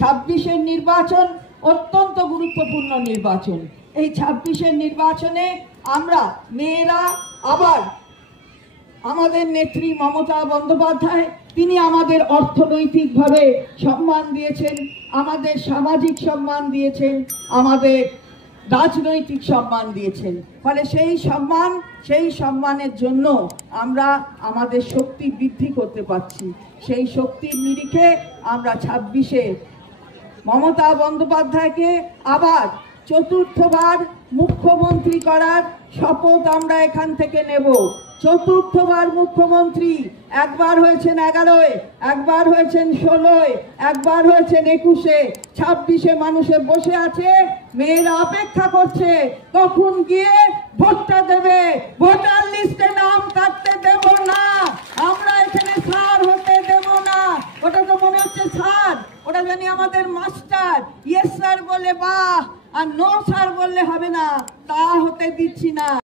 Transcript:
26-এর নির্বাচন অত্যন্ত গুরুত্বপূর্ণ নির্বাচন। এই 26-এর নির্বাচনে আমরা মেয়েরা আবার আমাদের নেত্রী মমতা বন্দ্যোপাধ্যায় তিনি আমাদের অর্থনৈতিকভাবে সম্মান দিয়েছেন, আমাদের সামাজিক সম্মান দিয়েছেন, আমাদের রাজনৈতিক সম্মান দিয়েছেন। ফলে সেই সম্মানের জন্য আমরা আমাদের শক্তি বৃদ্ধি করতে পারছি। সেই শক্তির নিরিখে আমরা 26-এ মমতা বন্দ্যোপাধ্যায়কে আবার চতুর্থবার মুখ্যমন্ত্রী করার শপথ আমরা এখান থেকে নেব। চতুর্থবার মুখ্যমন্ত্রী, একবার হয়েছেন 11-এ, একবার হয়েছেন 16-এ, একবার হয়েছেন 21-এ, 26-এ মানুষে বসে আছে, মেয়েরা অপেক্ষা করছে কখন গিয়ে ভোটটা দেবে। ভোটার লিস্টে নাম কাটতে দেব না, আমরা এখানে স্যার হতে দেব না। ওটা তো মনে হচ্ছে স্যার, ওটা জানি আমাদের মাস্টার, ইয়েস স্যার বলে বাহ, আর নো স্যার বললে হবে না, তা হতে দিচ্ছি না।